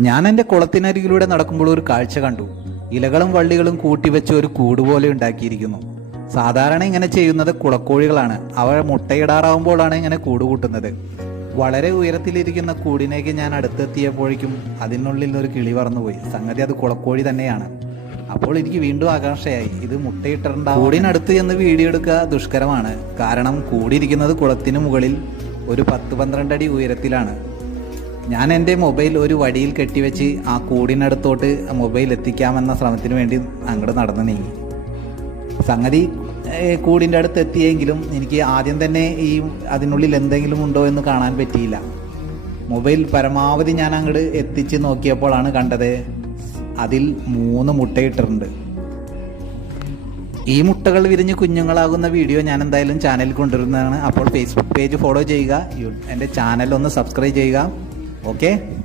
ഞാൻ എന്റെ കുളത്തിനരികിലൂടെ നടക്കുമ്പോൾ ഒരു കാഴ്ച കണ്ടു. ഇലകളും വള്ളികളും കൂട്ടിവെച്ച് ഒരു കൂട് പോലെ ഉണ്ടാക്കിയിരിക്കുന്നു. സാധാരണ ഇങ്ങനെ ചെയ്യുന്നത് കുളക്കോഴികളാണ്. അവ മുട്ടയിടാറാവുമ്പോഴാണ് ഇങ്ങനെ കൂട് കൂട്ടുന്നത്. വളരെ ഉയരത്തിലിരിക്കുന്ന കൂടിനേക്ക് ഞാൻ അടുത്തെത്തിയപ്പോഴേക്കും അതിനുള്ളിൽ ഒരു കിളി പറന്നുപോയി. സംഗതി അത് കുളക്കോഴി തന്നെയാണ്. അപ്പോൾ എനിക്ക് വീണ്ടും ആകാംക്ഷയായി. ഇത് മുട്ടയിട്ടിട്ടുണ്ടാവും കൂടിനടുത്ത് ചെന്ന് വീഡിയോ എടുക്കുക ദുഷ്കരമാണ്. കാരണം കൂടിയിരിക്കുന്നത് കുളത്തിന് മുകളിൽ ഒരു പത്ത് പന്ത്രണ്ട് അടി ഉയരത്തിലാണ്. ഞാൻ എന്റെ മൊബൈൽ ഒരു വടിയിൽ കെട്ടിവെച്ച് ആ കൂടിനടുത്തോട്ട് മൊബൈൽ എത്തിക്കാമെന്ന ശ്രമത്തിന് വേണ്ടി അങ്ങോട്ട് നടന്നു നീങ്ങി. സംഗതി കൂടിന്റെ അടുത്ത് എത്തിയെങ്കിലും എനിക്ക് ആദ്യം തന്നെ ഈ അതിനുള്ളിൽ എന്തെങ്കിലും ഉണ്ടോ എന്ന് കാണാൻ പറ്റിയില്ല. മൊബൈൽ പരമാവധി ഞാൻ അങ്ങോട്ട് എത്തിച്ച് നോക്കിയപ്പോഴാണ് കണ്ടത് അതിൽ മൂന്ന് മുട്ടയിട്ടിട്ടുണ്ട് ഈ മുട്ടകൾ വിരിഞ്ഞ് കുഞ്ഞുങ്ങളാകുന്ന വീഡിയോ ഞാൻ എന്തായാലും ചാനലിൽ കൊണ്ടുവരുന്നതാണ്. അപ്പോൾ ഫേസ്ബുക്ക് പേജ് ഫോളോ ചെയ്യുക എന്റെ ചാനൽ ഒന്ന് സബ്സ്ക്രൈബ് ചെയ്യുക. okay?